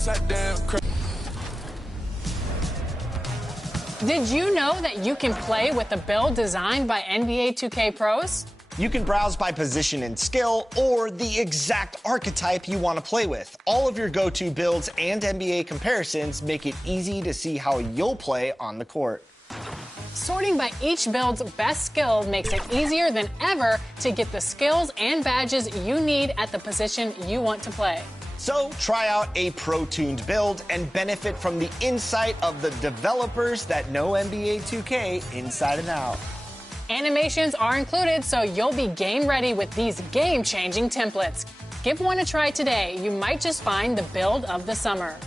Did you know that you can play with a build designed by NBA 2K pros? You can browse by position and skill, or the exact archetype you want to play with. All of your go-to builds and NBA comparisons make it easy to see how you'll play on the court. Sorting by each build's best skill makes it easier than ever to get the skills and badges you need at the position you want to play. So try out a pro-tuned build and benefit from the insight of the developers that know NBA 2K inside and out. Animations are included, so you'll be game ready with these game-changing templates. Give one a try today. You might just find the build of the summer.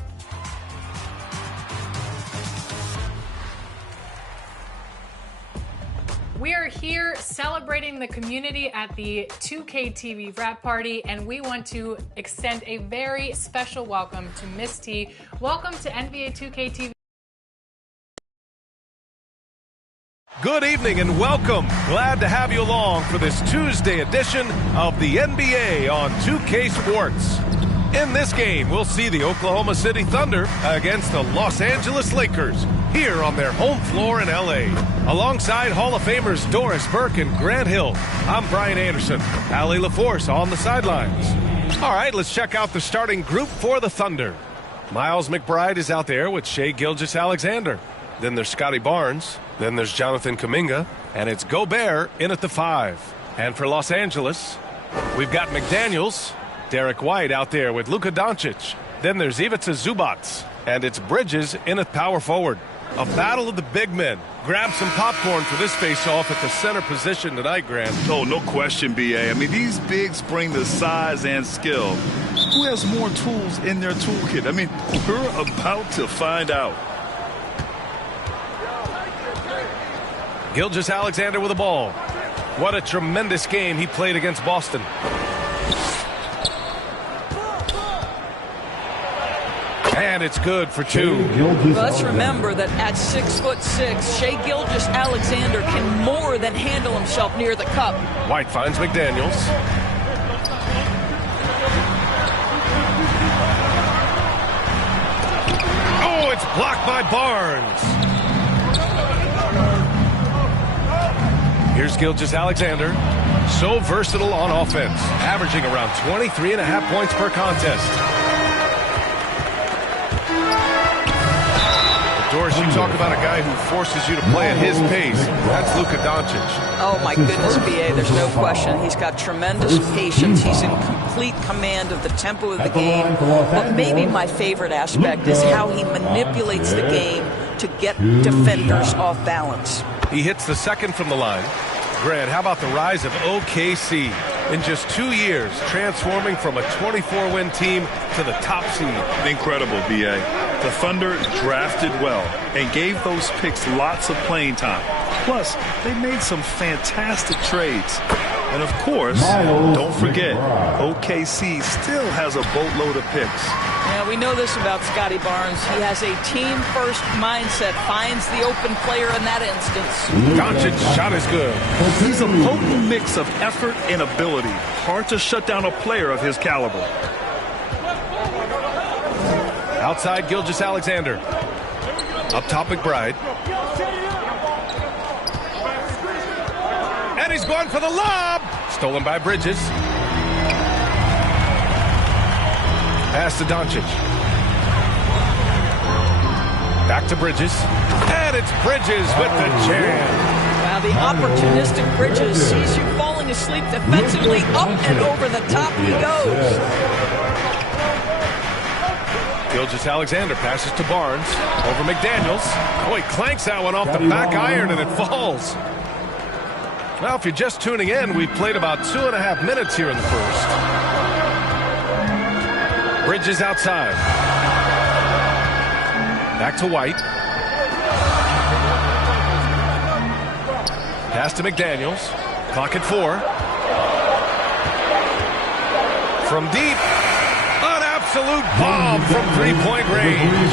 We are here celebrating the community at the 2K TV wrap party, and we want to extend a very special welcome to Miss T. Welcome to NBA 2K TV. Good evening and welcome. Glad to have you along for this Tuesday edition of the NBA on 2K Sports. In this game, we'll see the Oklahoma City Thunder against the Los Angeles Lakers here on their home floor in LA. Alongside Hall of Famers Doris Burke and Grant Hill, I'm Brian Anderson. Allie LaForce on the sidelines. All right, let's check out the starting group for the Thunder. Miles McBride is out there with Shai Gilgeous-Alexander. Then there's Scotty Barnes. Then there's Jonathan Kuminga. And it's Gobert in at the 5. And for Los Angeles, we've got McDaniels, Derek White out there with Luka Doncic. Then there's Ivica Zubac. And it's Bridges in at power forward. A battle of the big men. Grab some popcorn for this face-off at the center position tonight, Grant. Oh, no question, B.A. I mean, these bigs bring the size and skill. Who has more tools in their toolkit? I mean, we're about to find out. Gilgeous-Alexander with the ball. What a tremendous game he played against Boston. And it's good for 2. Let's remember that at 6'6", Shai Gilgeous-Alexander can more than handle himself near the cup. White finds McDaniels. Oh, it's blocked by Barnes. Here's Gilgeous-Alexander. So versatile on offense, averaging around 23.5 points per contest. Doris, you talk about a guy who forces you to play at his pace. That's Luka Doncic. Oh, my goodness, B.A., there's no question. He's got tremendous patience. He's in complete command of the tempo of the game. But maybe my favorite aspect is how he manipulates the game to get defenders off balance. He hits the second from the line. Grant, how about the rise of OKC? In just 2 years, transforming from a 24-win team to the top seed. Incredible, B.A. The Thunder drafted well and gave those picks lots of playing time. Plus, they made some fantastic trades. And of course, don't forget, OKC still has a boatload of picks. Yeah, we know this about Scotty Barnes. He has a team-first mindset, finds the open player in that instance. Doncic's shot is good. He's a potent mix of effort and ability. Hard to shut down a player of his caliber. Outside Gilgeous-Alexander. Up top McBride. And he's going for the lob. Stolen by Bridges. Pass to Doncic. Back to Bridges. And it's Bridges with the jam. Wow, the opportunistic Bridges sees you falling asleep defensively. Up and over the top he goes. Gilgeous-Alexander passes to Barnes. Over McDaniels. Oh, he clanks that one off the back iron and it falls. Well, if you're just tuning in, we've played about 2.5 minutes here in the first. Bridges outside. Back to White. Pass to McDaniels. Clock at 4. From deep. An absolute bomb from 3-point range.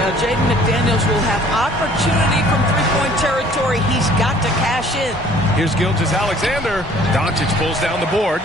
Yeah, Jaden McDaniels will have opportunity from three-point territory. He's got to cash in. Here's Gilgeous-Alexander. Doncic pulls down the board.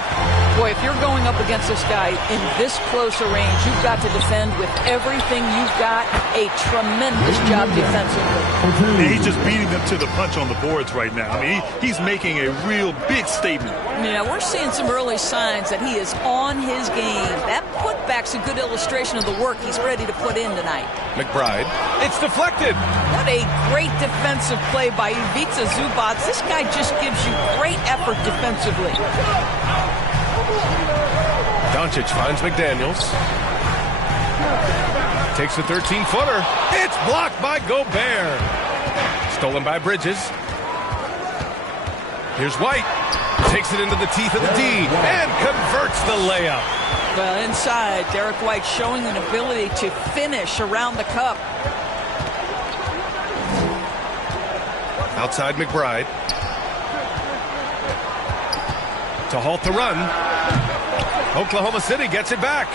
Boy, if you're going up against this guy in this close a range, you've got to defend with everything you've got. A tremendous job defensively. And he's just beating them to the punch on the boards right now. I mean, he's making a real big statement. Yeah, we're seeing some early signs that he is on his game. That putback's a good illustration of the work he's ready to put in tonight. McBride. It's deflected. What a great defensive play by Ivica Zubac. This guy just gives you great effort defensively. Doncic finds McDaniels. Takes a 13-footer. It's blocked by Gobert. Stolen by Bridges. Here's White. Takes it into the teeth of the D and converts the layup. Well, inside, Derek White showing an ability to finish around the cup. Outside McBride. To halt the run. Oklahoma City gets it back.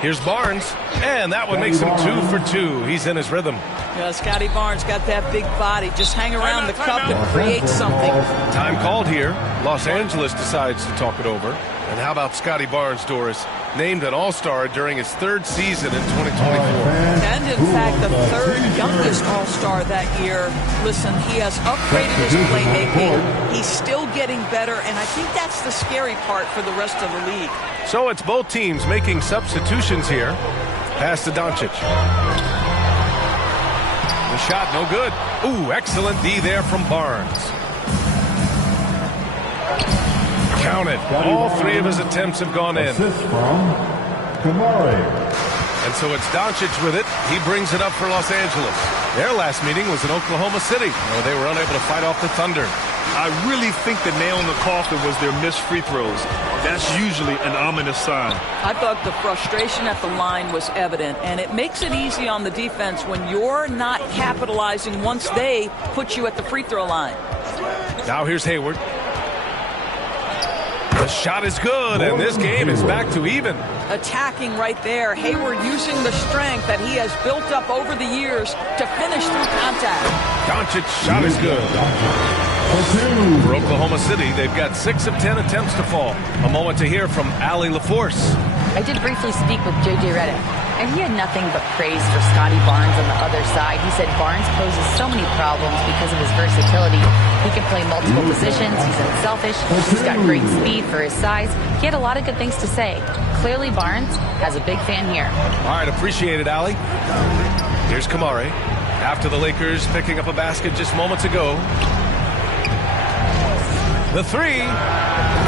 Here's Barnes, and that one makes him 2 for 2. He's in his rhythm. Yeah, Scotty Barnes got that big body. Just hang around the cup and create something. Time called here. Los Angeles decides to talk it over. And how about Scotty Barnes, Doris? Named an All-Star during his 3rd season in 2024. And in fact, the 3rd youngest All-Star that year. Listen, he has upgraded his playmaking. He's still getting better, and I think that's the scary part for the rest of the league. So it's both teams making substitutions here. Pass to Doncic. The shot no good. Ooh, excellent D there from Barnes. Count it. All 3 of his attempts have gone in. And so it's Doncic with it. He brings it up for Los Angeles. Their last meeting was in Oklahoma City. Well, they were unable to fight off the Thunder. I really think the nail in the coffin was their missed free throws. That's usually an ominous sign. I thought the frustration at the line was evident, and it makes it easy on the defense when you're not capitalizing once they put you at the free throw line. Now here's Hayward. The shot is good, and this game is back to even. Attacking right there. Hayward using the strength that he has built up over the years to finish through contact. Doncic's shot is good. For Oklahoma City, they've got 6 of 10 attempts to fall. A moment to hear from Allie LaForce. I did briefly speak with J.J. Redick, and he had nothing but praise for Scotty Barnes on the other side. He said Barnes poses so many problems because of his versatility. He can play multiple positions. He's unselfish. He's got great speed for his size. He had a lot of good things to say. Clearly, Barnes has a big fan here. All right, appreciate it, Allie. Here's Kamari. After the Lakers picking up a basket just moments ago. The 3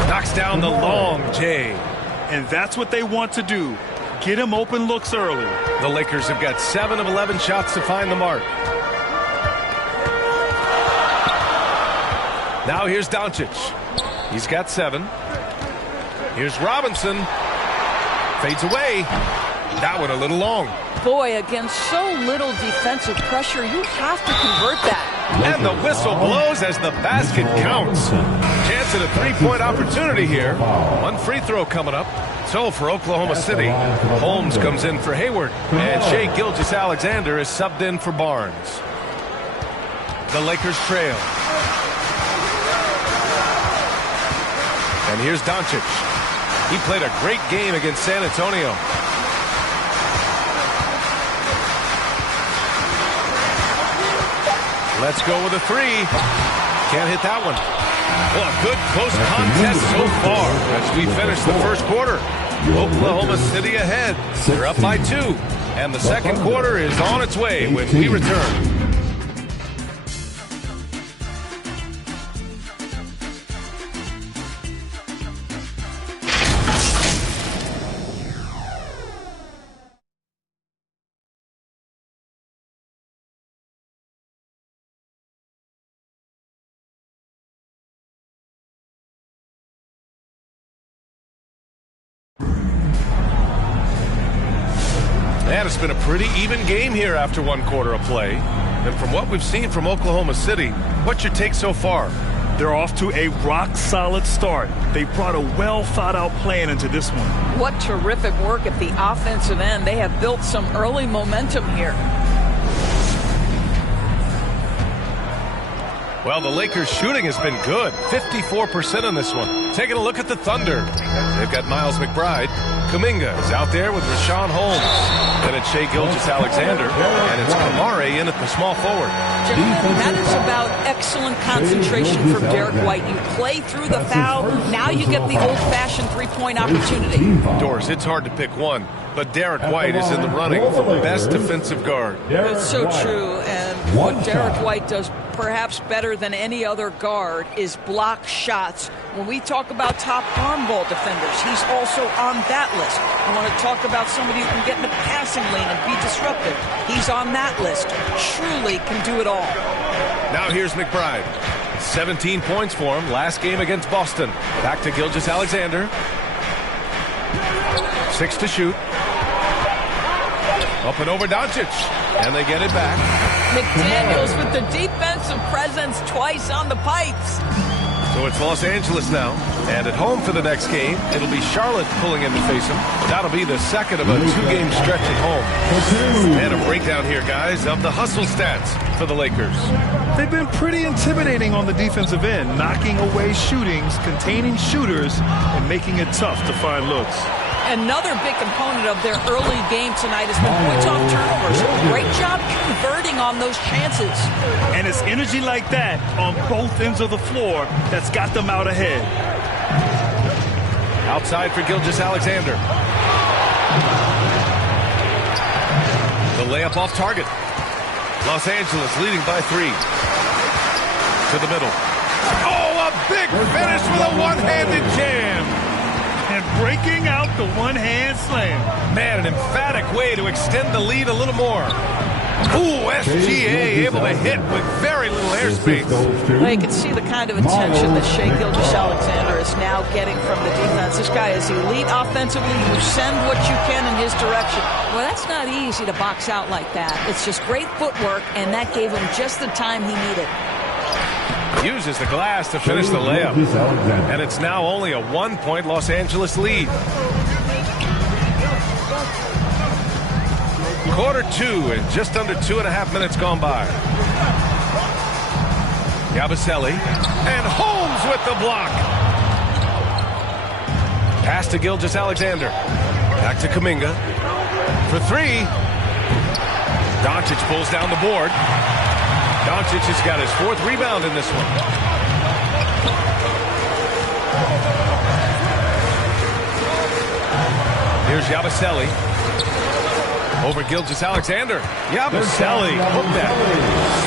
knocks down the long J. And that's what they want to do. Get him open looks early. The Lakers have got 7 of 11 shots to find the mark. Now here's Doncic. He's got 7. Here's Robinson. Fades away. That one a little long. Boy, against so little defensive pressure, you have to convert that. And the whistle blows as the basket counts. Chance at a 3-point opportunity here. 1 free throw coming up. So for Oklahoma City, Holmes comes in for Hayward. And Shai Gilgeous-Alexander is subbed in for Barnes. The Lakers trail. And here's Doncic. He played a great game against San Antonio. Let's go with a 3. Can't hit that one. Well, a good close contest so far as we finish the first quarter. Oklahoma City ahead. They're up by 2. And the second quarter is on its way when we return. Man, it's been a pretty even game here after 1 quarter of play. And from what we've seen from Oklahoma City, what's your take so far? They're off to a rock-solid start. They brought a well-thought-out plan into this one. What terrific work at the offensive end. They have built some early momentum here. Well, the Lakers' shooting has been good. 54% on this one. Taking a look at the Thunder. They've got Miles McBride. Kuminga is out there with Rashawn Holmes. Then it's Shai Gilgeous-Alexander. And it's Kamari in at the small forward. That is about excellent concentration from Derek White. You play through the foul. Now you get the old-fashioned three-point opportunity. Doris, it's hard to pick one. But Derek White is in the running for best defensive guard. It's so true. And what Derek White does perhaps better than any other guard is block shots. When we talk about top arm ball defenders, he's also on that list. You want to talk about somebody who can get in the passing lane and be disruptive. He's on that list. Truly can do it all. Now here's McBride. 17 points for him last game against Boston. Back to Gilgeous-Alexander. 6 to shoot. Up and over Doncic. And they get it back. McDaniels with the defensive presence twice on the pipes. So it's Los Angeles now. And at home for the next game, it'll be Charlotte pulling in to face them. That'll be the second of a 2-game stretch at home. And a breakdown here, guys, of the hustle stats for the Lakers. They've been pretty intimidating on the defensive end, knocking away shootings, containing shooters, and making it tough to find looks. Another big component of their early game tonight has been points off turnovers. Great job converting on those chances. And it's energy like that on both ends of the floor that's got them out ahead. Outside for Gilgeous-Alexander. The layup off target. Los Angeles leading by 3. To the middle. Oh, a big finish with a one-handed jam. And breaking out the one-hand slam. Man, an emphatic way to extend the lead a little more. Ooh, SGA able to hit with very little airspace. Well, you can see the kind of attention that Shai Gilgeous-Alexander is now getting from the defense. This guy is elite offensively. You send what you can in his direction. Well, that's not easy to box out like that. It's just great footwork, and that gave him just the time he needed. Uses the glass to finish the layup. And it's now only a 1-point Los Angeles lead. Quarter 2 and just under 2.5 minutes gone by. Yabusele and Holmes with the block. Pass to Gilgeous-Alexander. Back to Kuminga. For 3. Doncic pulls down the board. Doncic has got his 4th rebound in this one. Here's Yabusele. Over Gilgeous-Alexander. Yabusele hooked that.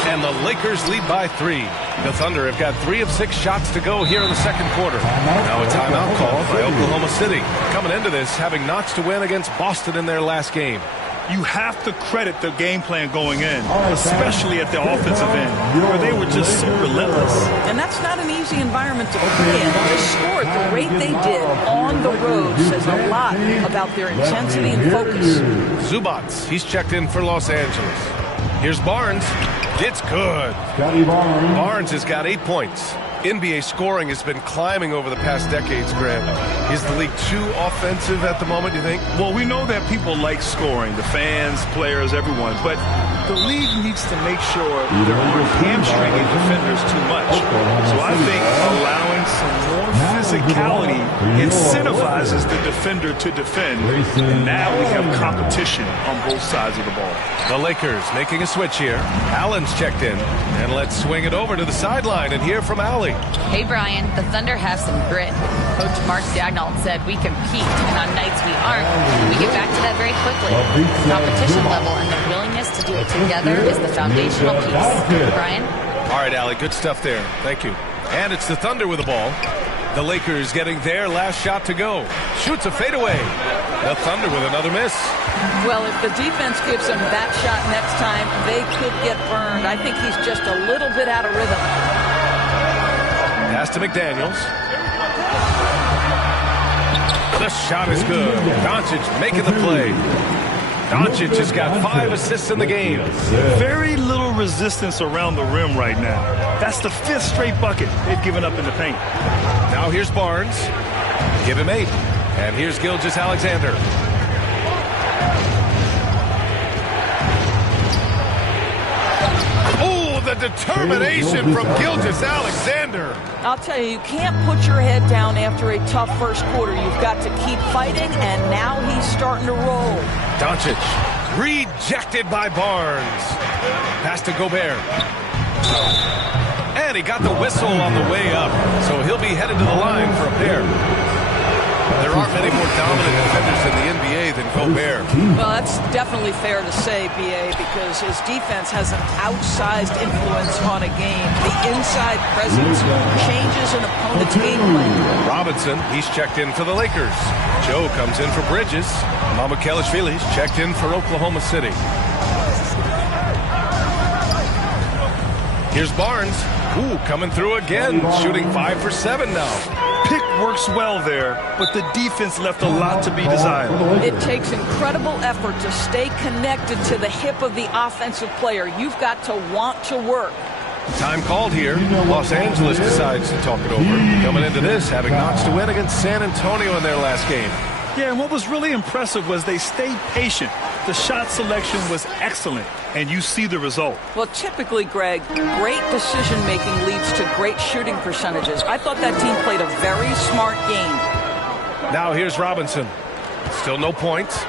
And the Lakers lead by 3. The Thunder have got 3 of 6 shots to go here in the second quarter. Now a timeout called by Oklahoma City. Coming into this, having notched to win against Boston in their last game. You have to credit the game plan going in, especially at the offensive end, where they were just so relentless. And that's not an easy environment to play in. To score at the rate they did on the road says a lot about their intensity and focus. Zubats, he's checked in for Los Angeles. Here's Barnes. It's good. Barnes has got 8 points. NBA scoring has been climbing over the past decades, Graham. Is the league too offensive at the moment, you think? Well, we know that people like scoring, the fans, players, everyone, but the league needs to make sure they aren't hamstringing defenders too much. So I think allowing some more physicality incentivizes the defender to defend, and now we have competition on both sides of the ball. The Lakers making a switch here. Allen's checked in, and let's swing it over to the sideline and hear from Allie. Hey, Brian, the Thunder have some grit. Coach Mark Daigneault said we compete, and on nights we aren't, we get back to that very quickly. The competition level and the willingness to do it together is the foundational piece. Brian? All right, Allie, good stuff there. Thank you. And it's the Thunder with the ball. The Lakers getting their last shot to go. Shoots a fadeaway. The Thunder with another miss. Well, if the defense gives him that shot next time, they could get burned. I think he's just a little bit out of rhythm. Pass to McDaniels. The shot is good. Doncic making the play. Doncic has got 5 assists in the game. Very little resistance around the rim right now. That's the 5th straight bucket they've given up in the paint. Now here's Barnes. Give him 8. And here's Gilgeous-Alexander. Oh, the determination from Gilgeous-Alexander. I'll tell you, you can't put your head down after a tough first quarter. You've got to keep fighting, and now he's starting to roll. Doncic rejected by Barnes. Pass to Gobert. And he got the whistle on the way up, so he'll be headed to the line for a pair. There aren't many more dominant defenders in the NBA than Gobert. Well, that's definitely fair to say, B.A., because his defense has an outsized influence on a game. The inside presence changes an opponent's game plan. Robinson, he's checked in for the Lakers. Joe comes in for Bridges. Mamukelashvili's checked in for Oklahoma City. Here's Barnes. Ooh, coming through again, shooting 5 for 7 now. Pick works well there, but the defense left a lot to be desired. It takes incredible effort to stay connected to the hip of the offensive player. You've got to want to work. Time called here. Los Angeles decides to talk it over. Coming into this, having notched a win against San Antonio in their last game. Yeah, and what was really impressive was they stayed patient. The shot selection was excellent, and you see the result. Well, typically, Greg, great decision-making leads to great shooting percentages. I thought that team played a very smart game. Now here's Robinson. Still no points.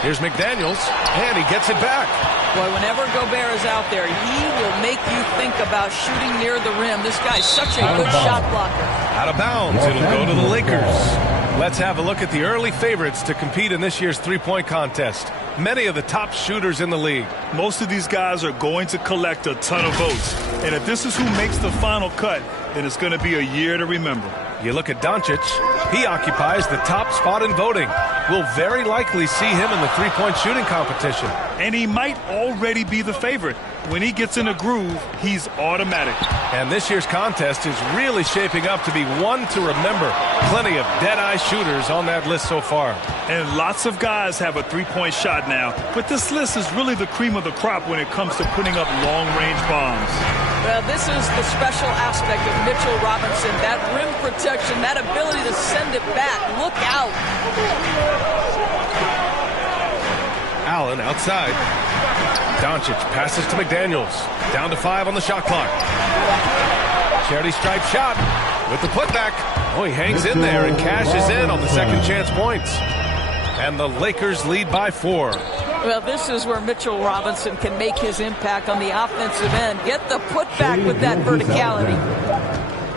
Here's McDaniels, and he gets it back. Boy, whenever Gobert is out there, he will make you think about shooting near the rim. This guy's such a good shot blocker. Out of bounds, it'll go to the Lakers. Let's have a look at the early favorites to compete in this year's three-point contest. Many of the top shooters in the league. Most of these guys are going to collect a ton of votes. And if this is who makes the final cut, then it's going to be a year to remember. You look at Doncic, he occupies the top spot in voting. We'll very likely see him in the three-point shooting competition. And he might already be the favorite. When he gets in a groove, he's automatic. And this year's contest is really shaping up to be one to remember. Plenty of dead-eye shooters on that list so far. And lots of guys have a three-point shot now. But this list is really the cream of the crop when it comes to putting up long-range bombs. Well, this is the special aspect of Mitchell Robinson. That rim protection, that ability to send it back. Look out. Allen outside. Doncic passes to McDaniels. Down to 5 on the shot clock. Charity stripe shot with the putback. Oh, he hangs in there and cashes in on the second chance points. And the Lakers lead by 4. Well, this is where Mitchell Robinson can make his impact on the offensive end. Get the putback with that verticality.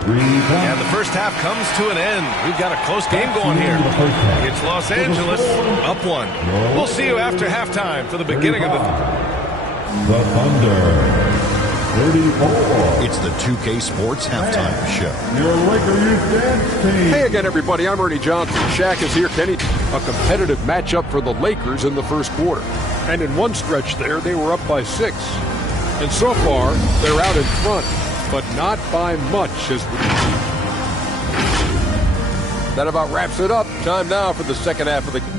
And the first half comes to an end. We've got a close game going here. It's Los Angeles up 1. We'll see you after halftime for the beginning of the Thunder. 34. It's the 2K Sports Halftime Show. Your Laker Youth Dance Team. Hey again, everybody. I'm Ernie Johnson. Shaq is here. Kenny, a competitive matchup for the Lakers in the first quarter. And in one stretch there, they were up by 6. And so far, they're out in front, but not by much. That about wraps it up. Time now for the second half of the game.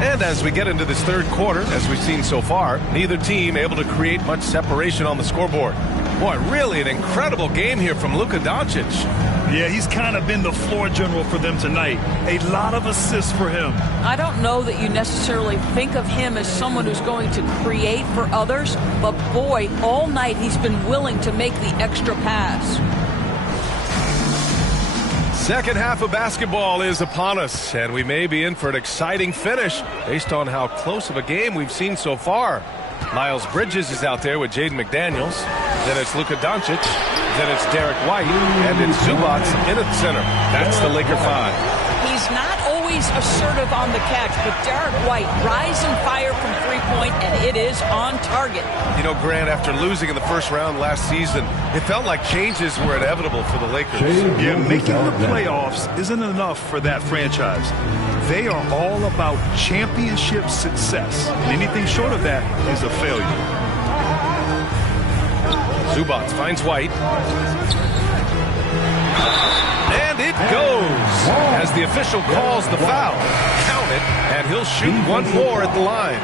And as we get into this third quarter, as we've seen so far, neither team able to create much separation on the scoreboard. Boy, really an incredible game here from Luka Doncic. Yeah, he's kind of been the floor general for them tonight. A lot of assists for him. I don't know that you necessarily think of him as someone who's going to create for others, but boy, all night he's been willing to make the extra pass. Second half of basketball is upon us, and we may be in for an exciting finish based on how close of a game we've seen so far. Miles Bridges is out there with Jaden McDaniels. Then it's Luka Doncic. Then it's Derek White. And it's Zubac in at center. That's the Laker 5. He's not always assertive on the catch, but Derek White, rise and fire from three-point, and it is on target. You know, Grant, after losing in the first round last season, it felt like changes were inevitable for the Lakers. Yeah, making the playoffs isn't enough for that franchise. They are all about championship success. And anything short of that is a failure. Zubac finds White. And it goes as the official calls the foul. Count it, and he'll shoot one more at the line.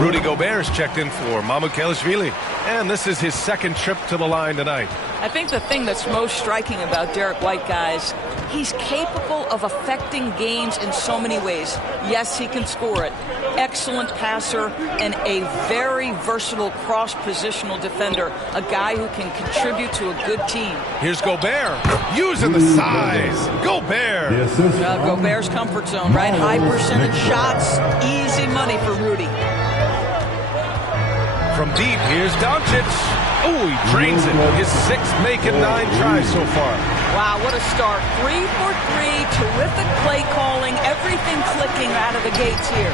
Rudy Gobert's checked in for Mamoukelashvili, and this is his second trip to the line tonight. I think the thing that's most striking about Derek White, guys, he's capable of affecting games in so many ways. Yes, he can score it. Excellent passer and a very versatile cross-positional defender, a guy who can contribute to a good team. Here's Gobert using the size. Gobert. Gobert's comfort zone, right? High percentage shots, easy money for Rudy. From deep, here's Doncic. Oh, he drains it. His sixth make it 9 tries so far. Wow, what a start. 3 for 3, terrific play calling, everything clicking out of the gates here.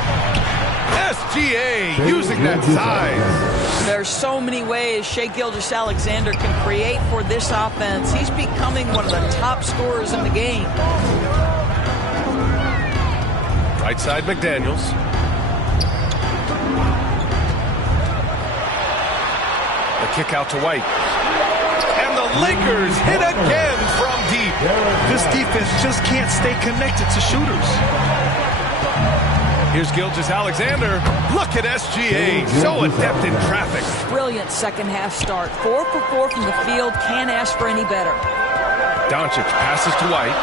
SGA using that size. There's so many ways Shai Gilgeous-Alexander can create for this offense. He's becoming one of the top scorers in the game. Right side, McDaniels. The kick out to White. And the Lakers hit again from deep. This defense just can't stay connected to shooters. Here's Gilgeous-Alexander. Look at SGA. So adept in traffic. Brilliant second half start. 4 for 4 from the field. Can't ask for any better. Doncic passes to White.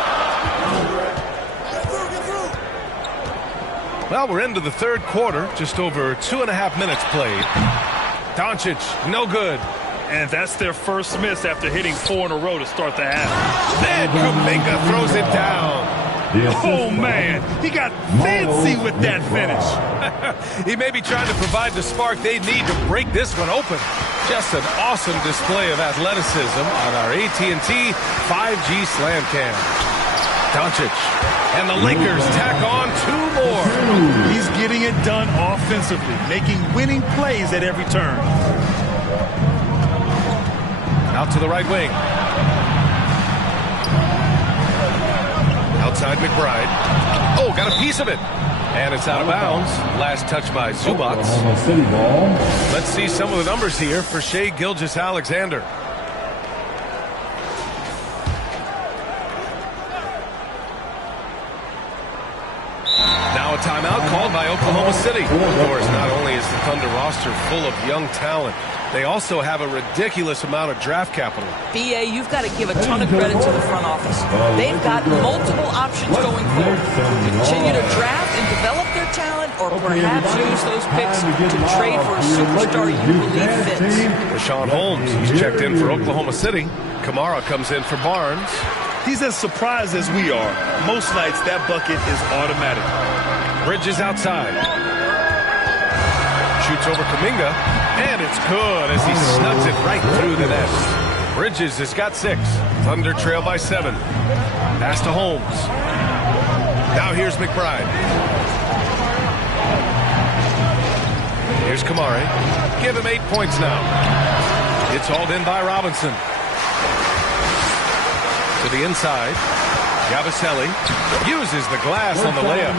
Well, we're into the third quarter. Just over 2.5 minutes played. Doncic, no good. And that's their first miss after hitting 4 in a row to start the half. Then Kuminga throws it down. Oh, man. He got fancy with that finish. He may be trying to provide the spark they need to break this one open. Just an awesome display of athleticism on our AT&T 5G Slam Cam. Doncic. And the Lakers tack on 2 more. He's getting it done offensively, making winning plays at every turn. Out to the right wing. Outside McBride. Oh, got a piece of it. And it's out of bounds. Last touch by Zubac. Let's see some of the numbers here for Shai Gilgeous-Alexander. Now a timeout called by Oklahoma City. Of course, not only is the Thunder roster full of young talent, they also have a ridiculous amount of draft capital. BA, you've got to give a ton of credit to the front office. They've got multiple options going forward. Continue to draft and develop their talent, or perhaps use those picks to trade for a superstar you believe fits. Rashawn Holmes, he's checked in for Oklahoma City. Kamara comes in for Barnes. He's as surprised as we are. Most nights, that bucket is automatic. Bridges outside. Shoots over Kuminga. And it's good as he snugs it right through the net. Bridges has got 6. Thunder trail by 7. Pass to Holmes. Now here's McBride. Here's Kamari. Give him 8 points now. It's hauled in by Robinson. To the inside. Yabusele uses the glass on the layup.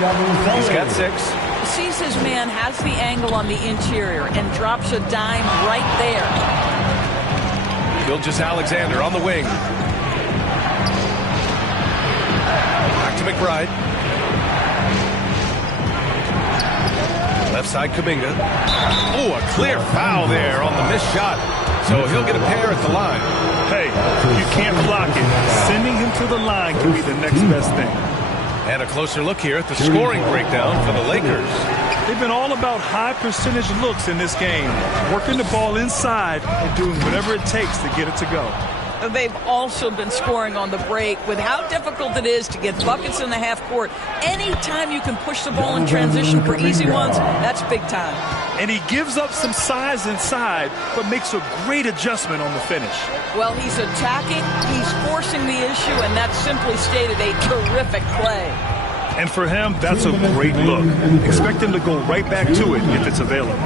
He's got 6. Sees his man, has the angle on the interior, and drops a dime right there. Gilgeous-Alexander on the wing. Back to McBride. Left side Kuminga. Oh, a clear foul there on the missed shot. So he'll get a pair at the line. Hey, you can't block it. Sending him to the line can be the next best thing. And a closer look here at the scoring breakdown for the Lakers. They've been all about high percentage looks in this game, working the ball inside and doing whatever it takes to get it to go. They've also been scoring on the break. With how difficult it is to get buckets in the half court, anytime you can push the ball in transition for easy ones, that's big time. And he gives up some size inside, but makes a great adjustment on the finish. Well, he's attacking, he's forcing the issue, and that's simply stated a terrific play. And for him, that's a great look. Expect him to go right back to it if it's available.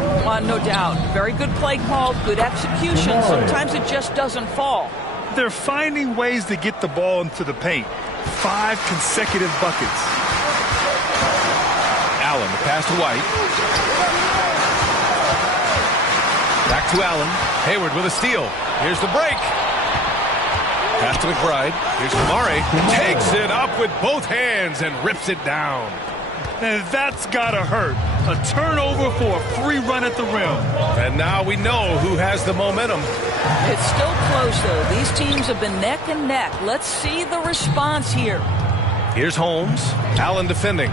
No doubt. Very good play call, good execution. Sometimes it just doesn't fall. They're finding ways to get the ball into the paint. 5 consecutive buckets. Allen, the pass to White. Back to Allen. Hayward with a steal. Here's the break. Pass to McBride. Here's Kamari. Takes it up with both hands and rips it down. And that's gotta hurt. A turnover for a free run at the rim. And now we know who has the momentum. It's still close, though. These teams have been neck and neck. Let's see the response here. Here's Holmes. Allen defending.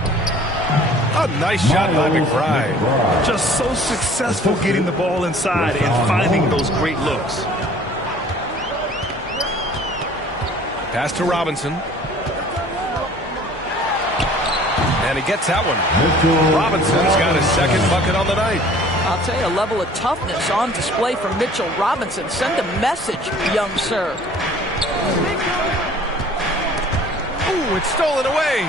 A nice shot by McBride. Just so successful getting the ball inside and finding those great looks. Pass to Robinson. And he gets that one. Robinson's got his second bucket on the night. I'll tell you, a level of toughness on display from Mitchell Robinson. Send a message, young sir. Ooh, it's stolen away.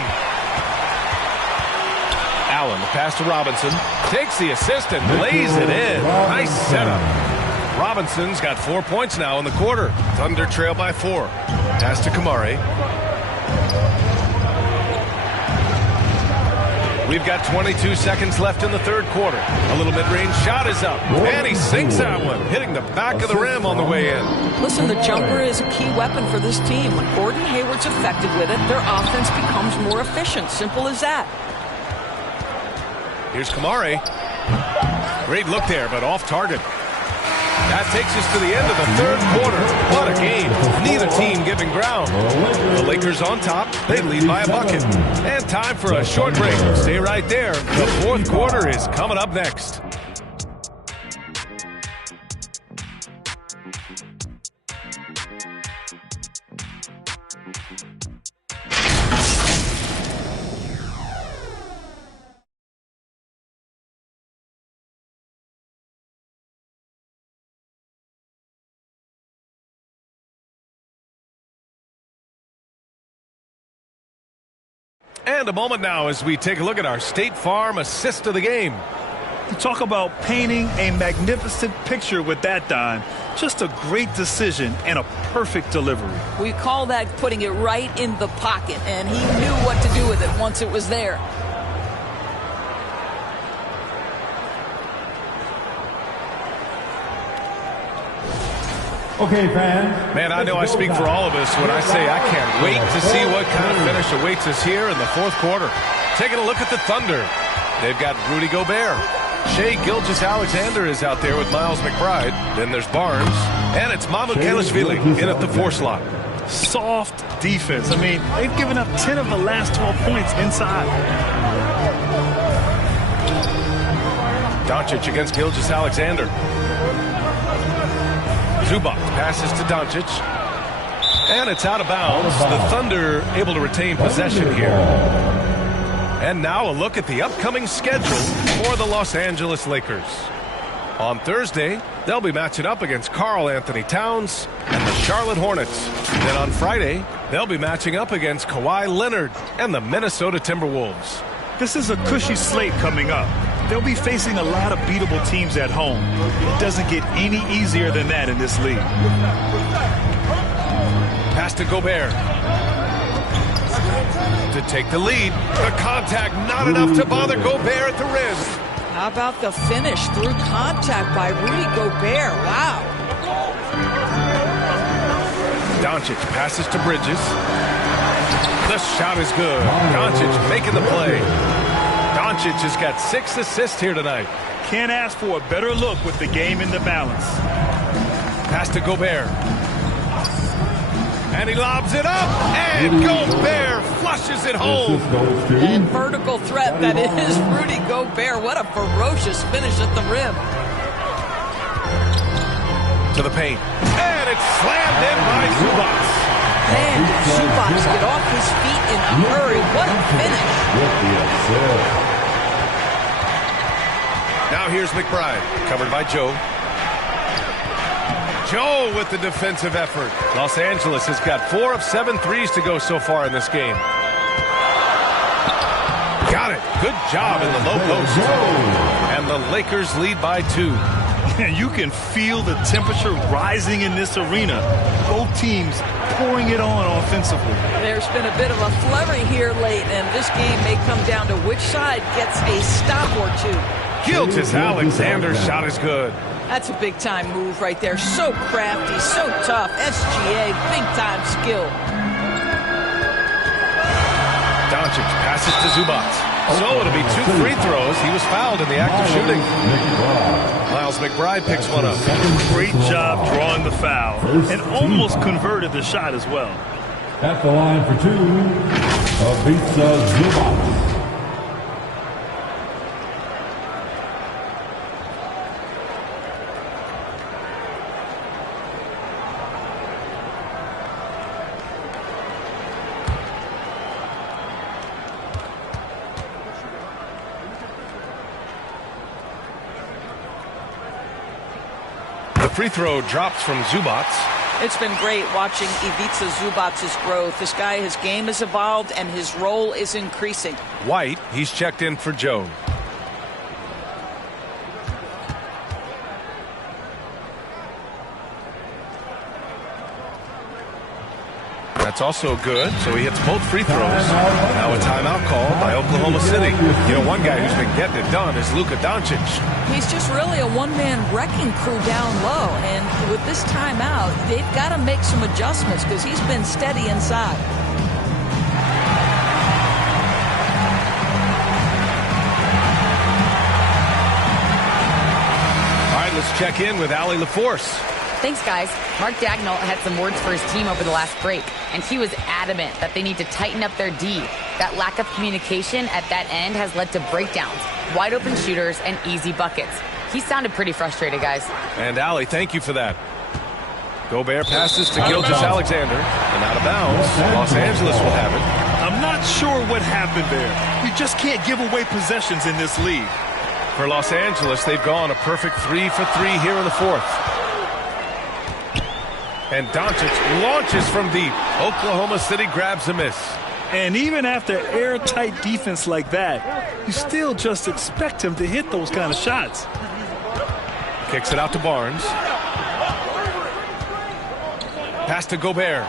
Allen, the pass to Robinson. Takes the assist and lays it in. Nice setup. Robinson's got 4 points now in the quarter. Thunder trail by 4. Pass to Kamari. We've got 22 seconds left in the third quarter. A little mid-range shot is up. And he sinks that one, hitting the back of the rim on the way in. Listen, the jumper is a key weapon for this team. When Gordon Hayward's effective with it, their offense becomes more efficient. Simple as that. Here's Kamari. Great look there, but off target. That takes us to the end of the third quarter. What a game. Neither team giving ground. The Lakers on top. They lead by a bucket. And time for a short break. Stay right there. The fourth quarter is coming up next. And a moment now as we take a look at our State Farm assist of the game. You talk about painting a magnificent picture with that dime. Just a great decision and a perfect delivery. We call that putting it right in the pocket, and he knew what to do with it once it was there. Okay, fans. Man, I know I speak for all of us when I say I can't wait to see what kind of finish awaits us here in the fourth quarter. Taking a look at the Thunder. They've got Rudy Gobert. Shai Gilgeous-Alexander is out there with Miles McBride. Then there's Barnes. And it's Mahmoud Kalashvili in at the 4 slot. Soft defense. I mean, they've given up 10 of the last 12 points inside. Doncic against Gilgeous-Alexander. Zubac passes to Doncic. And it's out of bounds. The Thunder able to retain possession here. And now a look at the upcoming schedule for the Los Angeles Lakers. On Thursday, they'll be matching up against Karl Anthony Towns and the Charlotte Hornets. Then on Friday, they'll be matching up against Kawhi Leonard and the Minnesota Timberwolves. This is a cushy slate coming up. They'll be facing a lot of beatable teams at home. It doesn't get any easier than that in this league. Pass to Gobert. To take the lead. The contact not enough to bother Gobert at the rim. How about the finish through contact by Rudy Gobert? Wow. Doncic passes to Bridges. The shot is good. Doncic making the play. Doncic has got 6 assists here tonight. Can't ask for a better look with the game in the balance. Pass to Gobert. And he lobs it up. And Gobert flushes it home. And vertical threat that is Rudy Gobert. What a ferocious finish at the rim. To the paint. And it's slammed in by Zubac. Man, did Zubac get off his feet in a hurry. What a finish. Now here's McBride, covered by Joe. Joe with the defensive effort. Los Angeles has got 4 of 7 threes to go so far in this game. Got it. Good job in the low post. And the Lakers lead by 2. You can feel the temperature rising in this arena. Both teams pouring it on offensively. There's been a bit of a flurry here late, and this game may come down to which side gets a stop or two. Gilgeous-Alexander's shot is good. That's a big-time move right there. So crafty, so tough. SGA, big-time skill. Doncic passes to Zubac. So it'll be 2 free throws. He was fouled in the act of shooting. Miles McBride picks one up. Great job drawing the foul and almost converted the shot as well. At the line for 2, Ivica Zubac. The free throw drops from Zubac. It's been great watching Ivica Zubac's growth. This guy, his game has evolved and his role is increasing. White, he's checked in for Joe. That's also good, so he hits both free throws. Now a timeout called by Oklahoma City. You know, one guy who's been getting it done is Luka Doncic. He's just really a one-man wrecking crew down low, and with this timeout, they've got to make some adjustments because he's been steady inside. All right, let's check in with Allie LaForce. Thanks, guys. Mark Dagnall had some words for his team over the last break, and he was adamant that they need to tighten up their D. That lack of communication at that end has led to breakdowns, wide open shooters, and easy buckets. He sounded pretty frustrated, guys. And Allie, thank you for that. Gobert passes to Gilgeous-Alexander, and out of bounds. Los Angeles will have it. I'm not sure what happened there. You just can't give away possessions in this league. For Los Angeles, they've gone a perfect 3 for 3 here in the fourth. And Doncic launches from deep. Oklahoma City grabs a miss. And even after airtight defense like that, you still just expect him to hit those kind of shots. Kicks it out to Barnes. Pass to Gobert.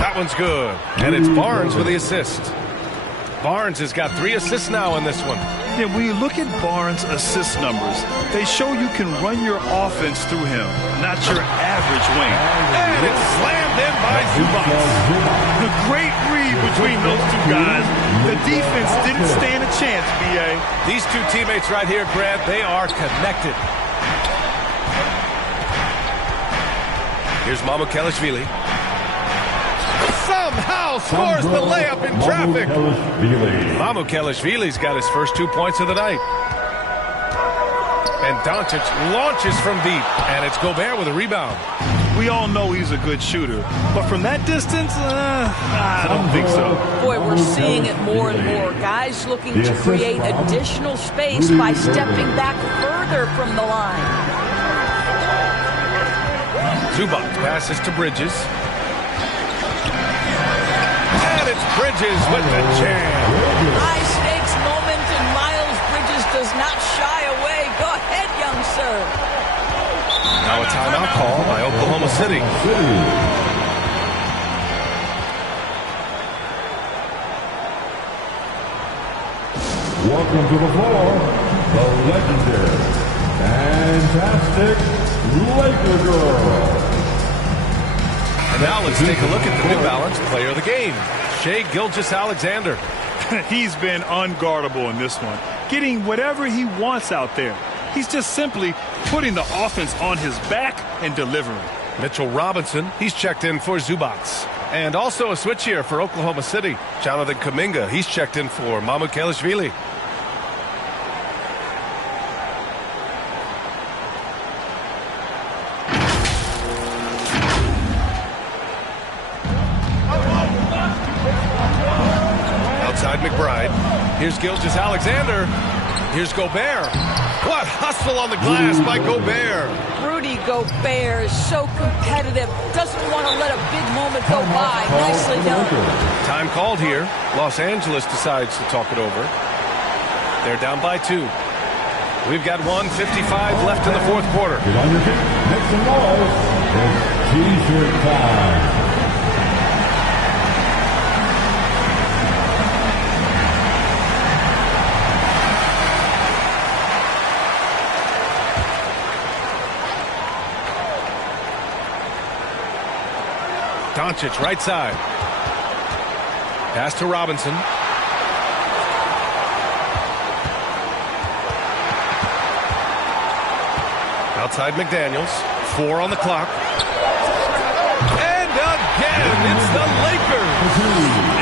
That one's good. And it's Barnes with the assist. Barnes has got 3 assists now in this one. Yeah, when you look at Barnes' assist numbers, they show you can run your offense through him, not your average wing. And it's slammed in by Zubac. The great read between those two guys. The defense didn't stand a chance, B.A. These two teammates right here, Grant, they are connected. Here's Mamukelashvili. Somehow scores the layup in traffic. Mamukelashvili's got his first 2 points of the night. And Doncic launches from deep, and it's Gobert with a rebound. We all know he's a good shooter, but from that distance, I don't think so. Boy, we're seeing it more and more. Guys looking to create additional space by stepping back further from the line. Zubac passes to Bridges. And it's Bridges with the jam. High-stakes moment, and Miles Bridges does not shy away. Go ahead, young sir. Now a timeout call by Oklahoma City. Welcome to the floor, the legendary, fantastic Laker Girl. And now let's take a look at the New Balance player of the game, Shai Gilgeous-Alexander. He's been unguardable in this one, getting whatever he wants out there. He's just simply putting the offense on his back and delivering. Mitchell Robinson, he's checked in for Zubac. And also a switch here for Oklahoma City. Jonathan Kuminga, he's checked in for Mamukelashvili. Outside McBride. Here's Gilgeous-Alexander. Here's Gobert. What hustle on the glass by Gobert. Rudy Gobert is so competitive. Doesn't want to let a big moment go by. Nicely done. Time called here. Los Angeles decides to talk it over. They're down by 2. We've got 1:55 left in the fourth quarter. Get on your feet, make some noise. It's T-shirt time. Doncic, right side. Pass to Robinson. Outside McDaniels. 4 on the clock. And again, it's the Lakers.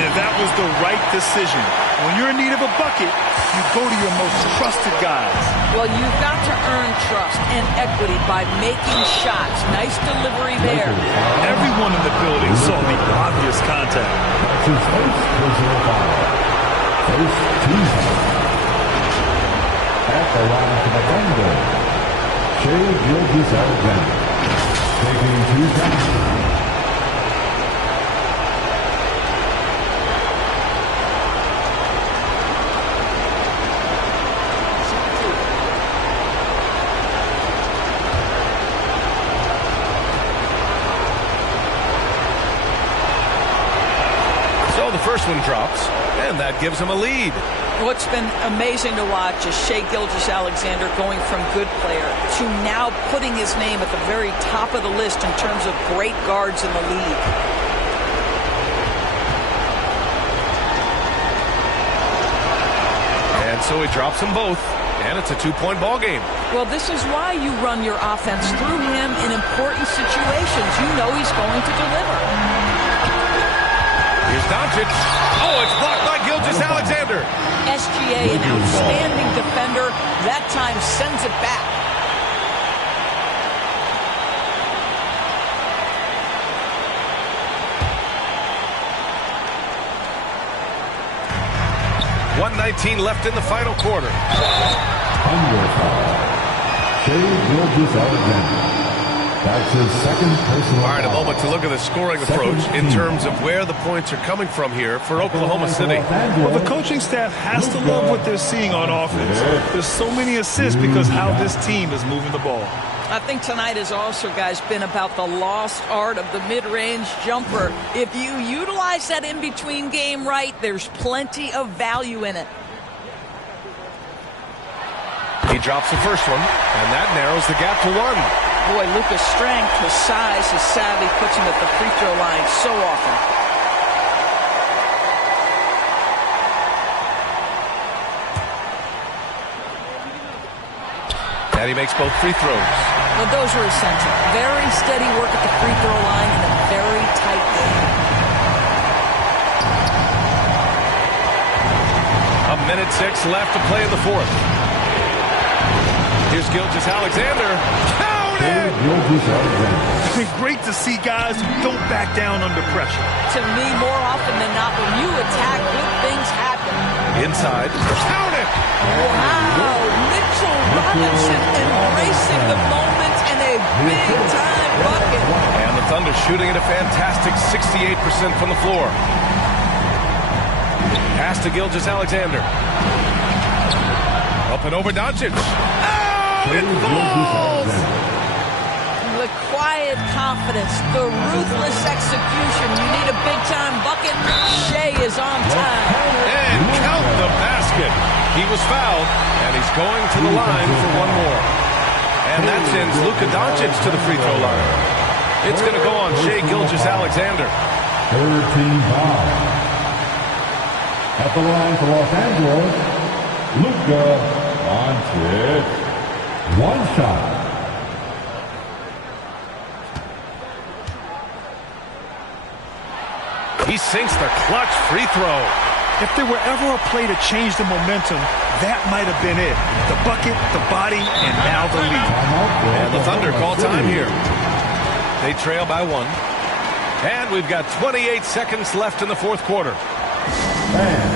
And that was the right decision. When you're in need of a bucket, you go to your most trusted guys. Well, you've got to earn trust and equity by making shots. Nice delivery there. Everyone in the building saw the obvious contact. At the line for the Thunder, JBL taking 2 shots. First one drops, and that gives him a lead. What's been amazing to watch is Shai Gilgeous-Alexander going from good player to now putting his name at the very top of the list in terms of great guards in the league. And so he drops them both, and it's a 2-point ball game. Well, this is why you run your offense through him in important situations. You know he's going to deliver. Here's Doncic. Oh, it's blocked by Gilgeous-Alexander. SGA, an outstanding defender, that time sends it back. .119 left in the final quarter. Under foul. Shai Gilgeous-Alexander. That's his second personal. All right, a moment to look at the scoring approach in terms of where the points are coming from here for Oklahoma City. Well, the coaching staff has to love what they're seeing on offense. There's so many assists because how this team is moving the ball. I think tonight has also, guys, been about the lost art of the mid-range jumper. If you utilize that in-between game right, there's plenty of value in it. He drops the first one, and that narrows the gap to 1. Boy, Luka's strength, his size, his savvy puts him at the free throw line so often. And he makes both free throws. Well, those were essential. Very steady work at the free throw line in a very tight game. 1:06 left to play in the fourth. Here's Gilgeous-Alexander. It's been great to see guys who don't back down under pressure. To me, more often than not, when you attack, good things happen. Inside. Count it! Wow! Mitchell Robinson embracing the moment and a big-time bucket. And the Thunder shooting at a fantastic 68% from the floor. Pass to Gilgeous-Alexander. Up and over Doncic. Oh, it falls! The quiet confidence, the ruthless execution. You need a big-time bucket. Shai is on time. And count the basket. He was fouled, and he's going to the line for one more. And that sends Luka Doncic to the free throw line. It's going to go on Shai Gilgeous-Alexander. 13 foul. At the line for Los Angeles, Luka Doncic. 1 shot. He sinks the clutch free throw. If there were ever a play to change the momentum, that might have been it. The bucket, the body, and now the lead. And the Thunder call time here. They trail by 1. And we've got 28 seconds left in the fourth quarter. And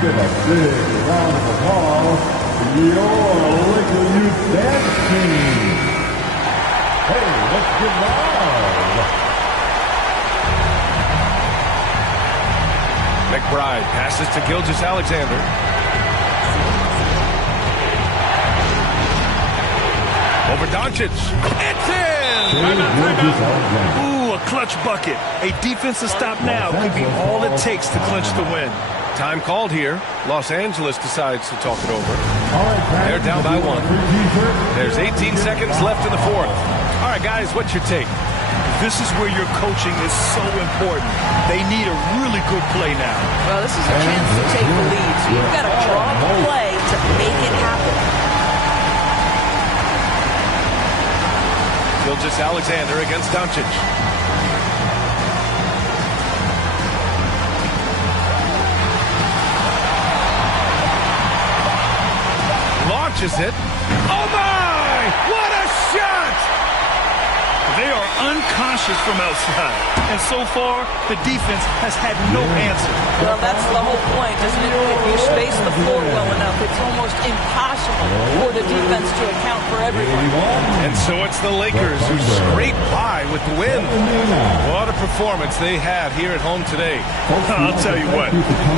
give a big round of applause to your Laker Youth Dance Team. Hey, let's get loud. McBride passes to Gilgeous-Alexander. Over Doncic. It's in! Ooh, a clutch bucket. A defensive stop now could be all it takes to clinch the win. Time called here. Los Angeles decides to talk it over. They're down by 1. There's 18 seconds left in the fourth. All right, guys, what's your take? This is where your coaching is so important. They need a really good play now. Well, this is a chance to take the lead. So you've got to draw the play to make it happen. Gilgeous-Alexander against Doncic. Launches it. Oh my! What a shot! They are unconscious from outside. And so far, the defense has had no answer. Well, that's the whole point, isn't it? If you space the floor well enough, it's almost impossible for the defense to account for everyone. And so it's the Lakers who scrape by with the win. What a performance they had here at home today. I'll tell you what,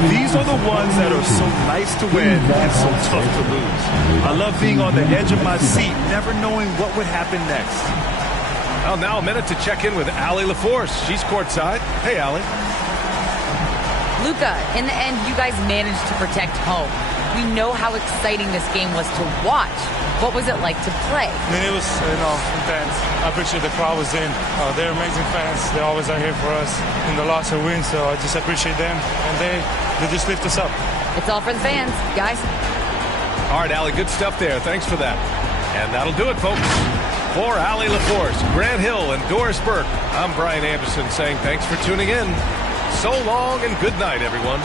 these are the ones that are so nice to win and so tough to lose. I love being on the edge of my seat, never knowing what would happen next. Well, now a minute to check in with Allie LaForce. She's courtside. Hey, Allie. Luka, in the end, you guys managed to protect home. We know how exciting this game was to watch. What was it like to play? I mean, it was, intense. I appreciate the crowd was in. They're amazing fans. They always are here for us in the loss or win, so I just appreciate them. And they just lift us up. It's all for the fans, guys. All right, Allie, good stuff there. Thanks for that. And that'll do it, folks. For Allie LaForce, Grant Hill, and Doris Burke, I'm Brian Anderson saying thanks for tuning in. So long and good night, everyone.